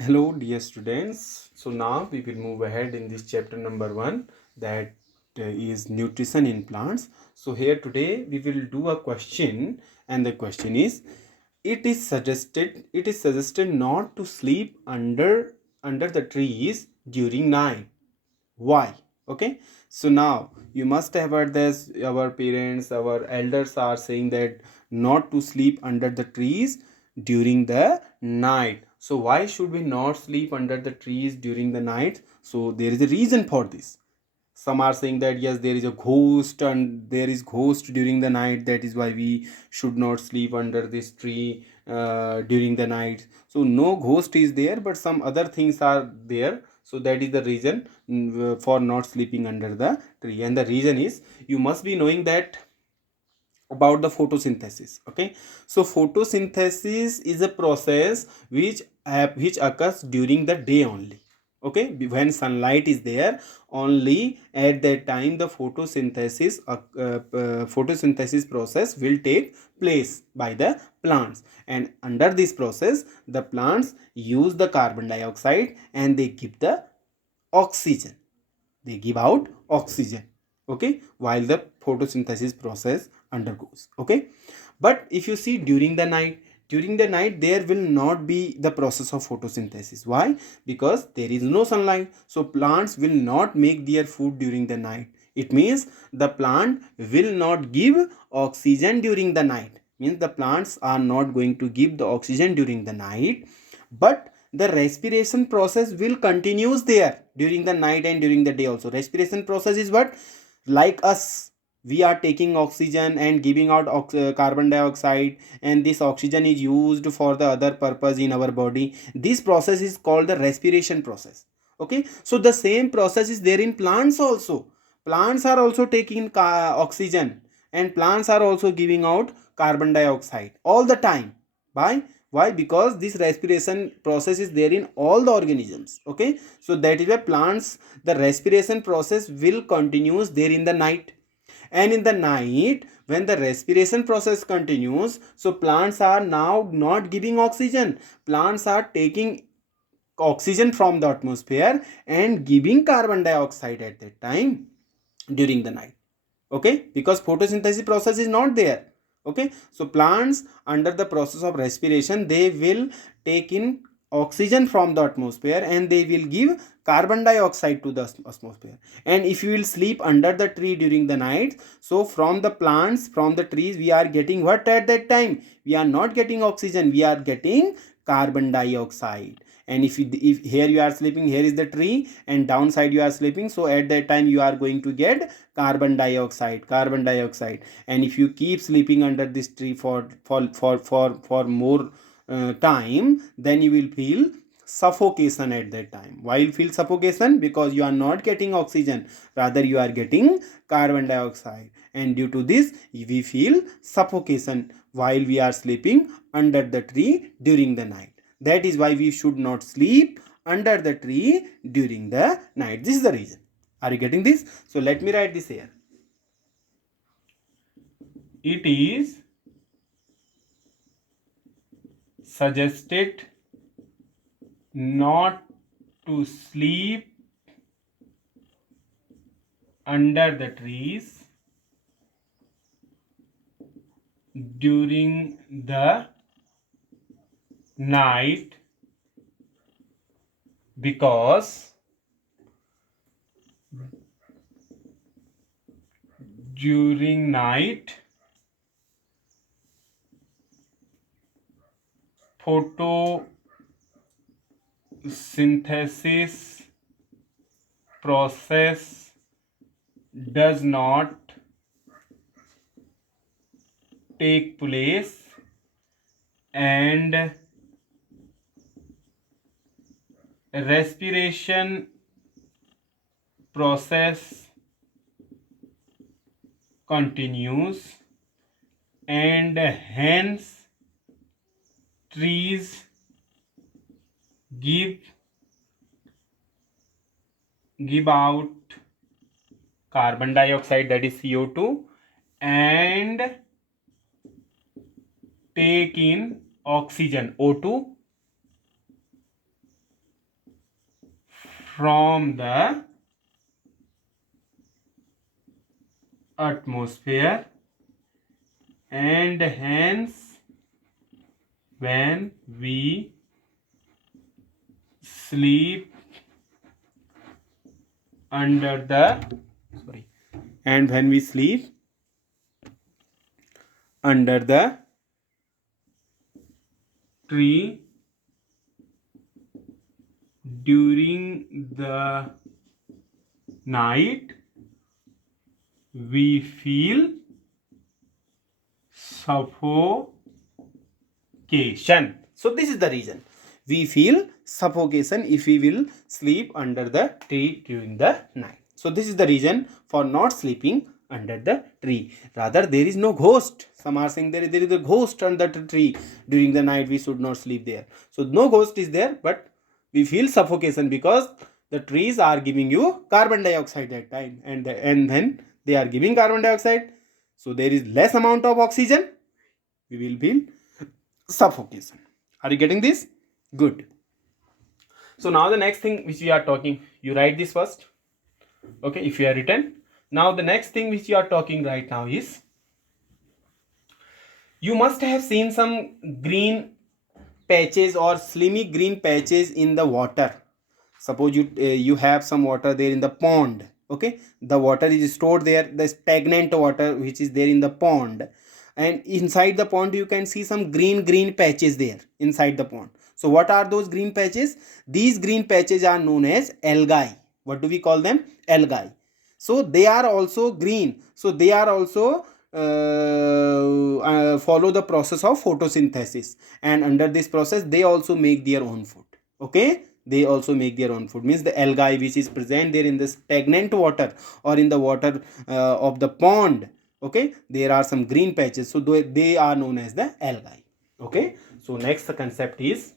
Hello, dear students. So now we will move ahead in this chapter number 1, that is nutrition in plants. So here today we will do a question, and the question is: it is suggested not to sleep under the trees during night. Why? Okay, so now you must have heard this. Our parents, our elders are saying that not to sleep under the trees during the night. So why should we not sleep under the trees during the night? So there is a reason for this. Some are saying that yes, there is a ghost and there is ghost during the night, that is why we should not sleep under this tree during the night. So no ghost is there, but some other things are there, so that is the reason for not sleeping under the tree. And the reason is, you must be knowing that about the photosynthesis. Okay, so photosynthesis is a process which occurs during the day only. Okay, when sunlight is there, only at that time the photosynthesis process will take place by the plants, and under this process the plants use the carbon dioxide and they give the oxygen. They give out oxygen. Okay, while the photosynthesis process undergoes. Okay, but if you see during the night there will not be the process of photosynthesis. Why? Because there is no sunlight, so plants will not make their food during the night. It means the plant will not give oxygen during the night. Means the plants are not going to give the oxygen during the night, but the respiration process will continues there during the night and during the day also. Respiration process is what? Like us, we are taking oxygen and giving out carbon dioxide, and this oxygen is used for the other purpose in our body. This process is called the respiration process. Okay, so the same process is there in plants also. Plants are also taking oxygen, and plants are also giving out carbon dioxide all the time. Why? Because this respiration process is there in all the organisms. Okay, so that is why plants, the respiration process will continues there in the night. And in the night, when the respiration process continues, so plants are now not giving oxygen. Plants are taking oxygen from the atmosphere and giving carbon dioxide at that time during the night. Okay, because photosynthesis process is not there. Okay, so plants under the process of respiration, they will take in oxygen from the atmosphere and they will give carbon dioxide to the atmosphere. And if you will sleep under the tree during the night, so from the plants, from the trees, we are getting what at that time? We are not getting oxygen, we are getting carbon dioxide. And if here you are sleeping, here is the tree, and downside you are sleeping, so at that time you are going to get carbon dioxide. And if you keep sleeping under this tree for more time, then you will feel suffocation at that time. Why you feel suffocation? Because you are not getting oxygen, rather you are getting carbon dioxide, and due to this we feel suffocation while we are sleeping under the tree during the night. That is why we should not sleep under the tree during the night. This is the reason. Are you getting this? So let me write this here. It is suggested not to sleep under the trees during the night, because during night photosynthesis process does not take place, and respiration process continues, and hence trees give out carbon dioxide, that is CO2, and take in oxygen, O2, from the atmosphere, and hence when we sleep under the sorry and when we sleep under the tree during the night, we feel suffocation. So this is the reason we feel suffocation if we will sleep under the tree during the night. So this is the reason for not sleeping under the tree. Rather, there is no ghost. Some are saying there is a ghost under the tree during the night, we should not sleep there. So no ghost is there, but we feel suffocation because the trees are giving you carbon dioxide that time, and then they are giving carbon dioxide, so there is less amount of oxygen, we will feel suffocation. Are you getting this? Good. So now the next thing which we are talking, you write this first, okay, if you are written. Now the next thing which you are talking right now is, you must have seen some green patches or slimy green patches in the water. Suppose you have some water there in the pond, okay, the water is stored there, the stagnant water which is there in the pond, and inside the pond you can see some green patches there inside the pond. So what are those green patches? These green patches are known as algae. What do we call them? Algae. So they are also green, so they are also follow the process of photosynthesis, and under this process they also make their own food. Okay, they also make their own food, means the algae which is present there in the stagnant water or in the water of the pond. Okay, there are some green patches, so they are known as the algae. Okay, so next concept is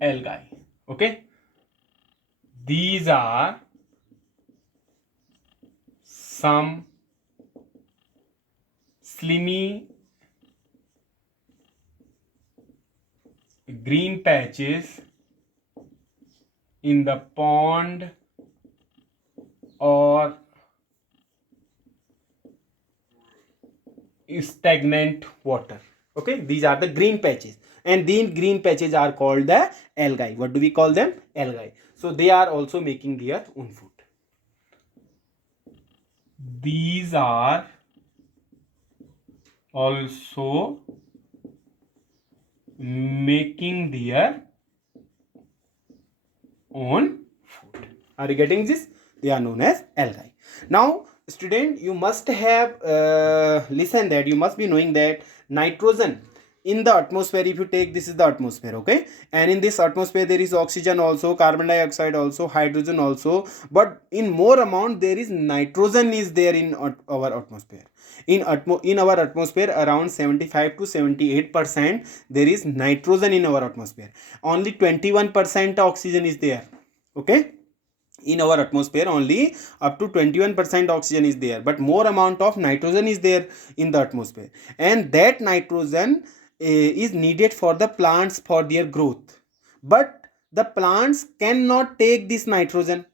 algae. Okay, these are some slimy green patches in the pond or stagnant water. Okay, these are the green patches, and these green patches are called the algae. What do we call them? Algae. So they are also making their own food. These are also making their own food. Are you getting this? They are known as algae. Now student, you must have listened that, you must be knowing that nitrogen in the atmosphere, if you take, this is the atmosphere, okay, and in this atmosphere there is oxygen also, carbon dioxide also, hydrogen also, but in more amount there is nitrogen is there in our atmosphere. In our atmosphere around 75 to 78% there is nitrogen in our atmosphere. Only 21% oxygen is there. Okay, in our atmosphere only up to 21% oxygen is there, but more amount of nitrogen is there in the atmosphere, and that nitrogen is needed for the plants for their growth. But the plants cannot take this nitrogen.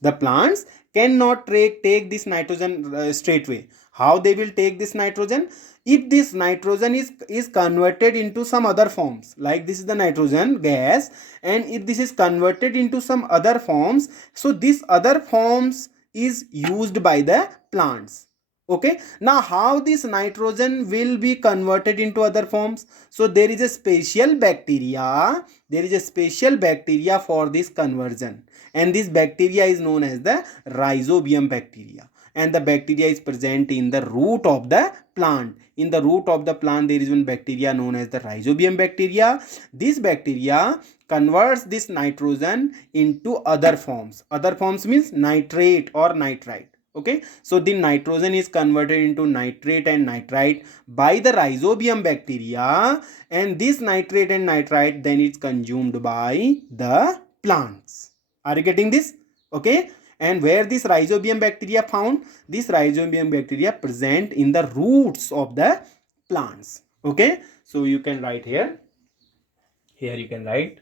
The plants cannot take this nitrogen straightway. How they will take this nitrogen? If this nitrogen is converted into some other forms, like this is the nitrogen gas, and if this is converted into some other forms, so this other forms is used by the plants. Okay, now how this nitrogen will be converted into other forms? So there is a special bacteria, for this conversion, and this bacteria is known as the rhizobium bacteria, and the bacteria is present in the root of the plant. In the root of the plant there is one bacteria known as the rhizobium bacteria. This bacteria converts this nitrogen into other forms. Other forms means nitrate or nitrite. Okay, so the nitrogen is converted into nitrate and nitrite by the rhizobium bacteria, and this nitrate and nitrite then is consumed by the plants. Are you getting this? Okay, and where this rhizobium bacteria found? This rhizobium bacteria present in the roots of the plants. Okay, so you can write here you can write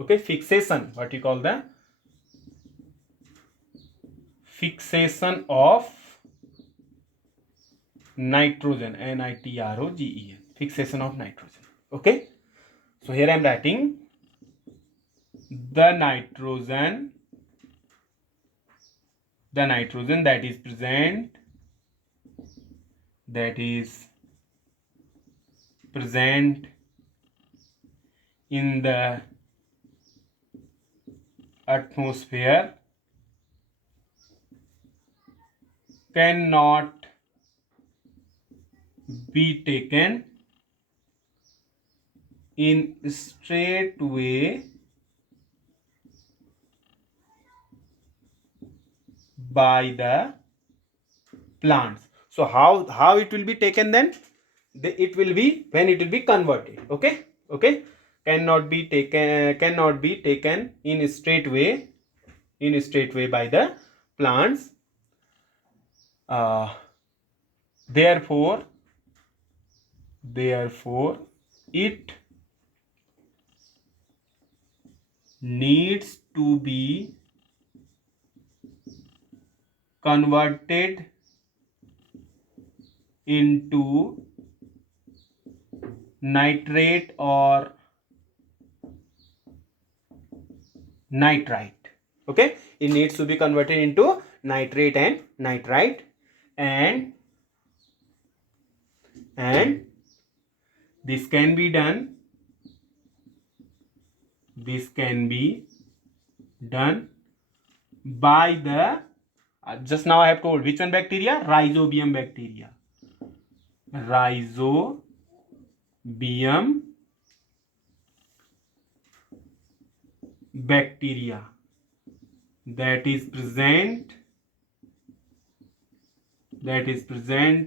Okay, fixation. What you call the fixation of nitrogen, nitrogen, fixation of nitrogen. Okay, so here I am writing the nitrogen that is present in the atmosphere cannot be taken in straight way by the plants. So how it will be taken then? It will be when it will be converted. Okay, cannot be taken in straight way by the plants. Therefore it needs to be converted into nitrate or nitrite. Okay, it needs to be converted into nitrate and nitrite, and this can be done by the just now I have told which one bacteria? Rhizobium bacteria. Rhizobium bacteria that is present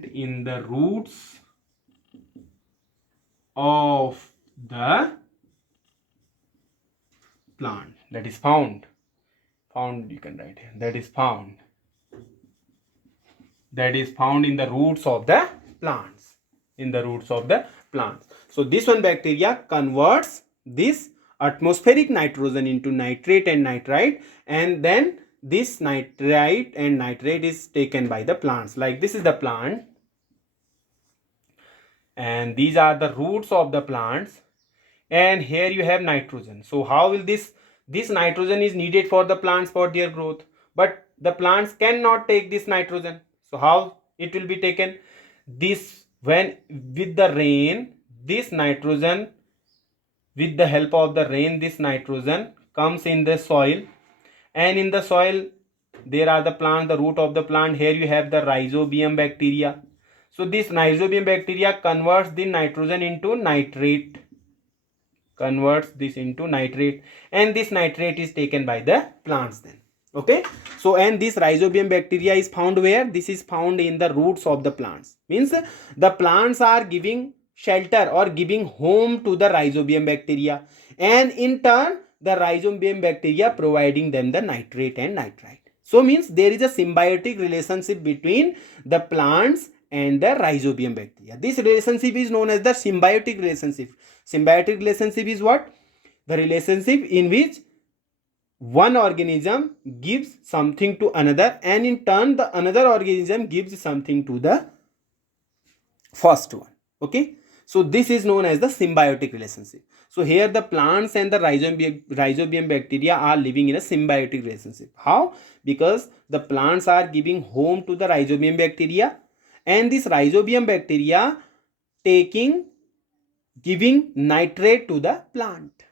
in the roots of the plant. That is found you can write here, that is found in the roots of the plants, so this one bacteria converts this atmospheric nitrogen into nitrate and nitrite, and then this nitrite and nitrate is taken by the plants. Like this is the plant and these are the roots of the plants, and here you have nitrogen. So how will this nitrogen is needed for the plants for their growth, but the plants cannot take this nitrogen. So how it will be taken? This, when with the rain, this nitrogen, with the help of the rain, this nitrogen comes in the soil, and in the soil there are the plant, the root of the plant. Here you have the rhizobium bacteria. So this rhizobium bacteria converts the nitrogen into nitrate, and this nitrate is taken by the plants then. Okay, so and this rhizobium bacteria is found where? This is found in the roots of the plants. Means the plants are giving shelter or giving home to the rhizobium bacteria, and in turn the rhizobium bacteria providing them the nitrate and nitrite. So means there is a symbiotic relationship between the plants and the rhizobium bacteria. This relationship is known as the symbiotic relationship. Symbiotic relationship is what? The relationship in which one organism gives something to another, and in turn the another organism gives something to the first one. Okay, so this is known as the symbiotic relationship. So here the plants and the rhizobium bacteria are living in a symbiotic relationship. How? Because the plants are giving home to the rhizobium bacteria, and this rhizobium bacteria giving nitrate to the plant.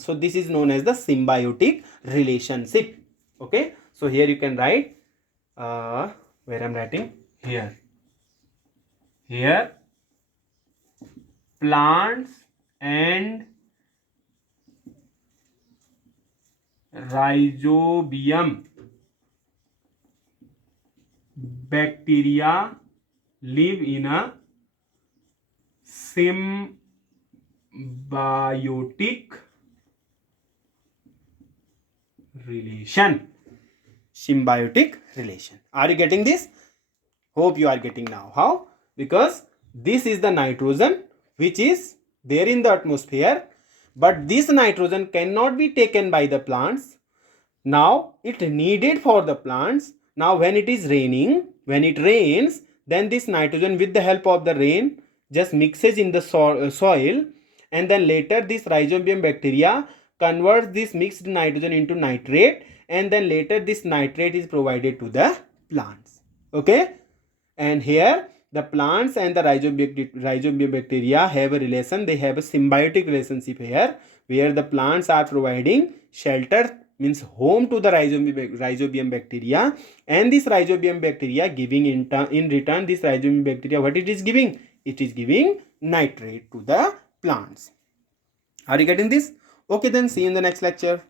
So this is known as the symbiotic relationship. Okay, so here you can write where I'm writing here plants and rhizobium bacteria live in a symbiotic relation. Are you getting this? Hope you are getting now. How? Because this is the nitrogen which is there in the atmosphere, but this nitrogen cannot be taken by the plants. Now it needed for the plants. Now when it is raining, when it rains, then this nitrogen with the help of the rain just mixes in the soil, and then later this rhizobium bacteria converts this mixed nitrogen into nitrate, and then later this nitrate is provided to the plants. Okay, and here the plants and the rhizobium bacteria have a relation. They have a symbiotic relationship here, where the plants are providing shelter, means home, to the rhizobium bacteria, and this rhizobium bacteria giving in return, this rhizobium bacteria, what it is giving? It is giving nitrate to the plants. Are you getting this? Okay, then see you in the next lecture.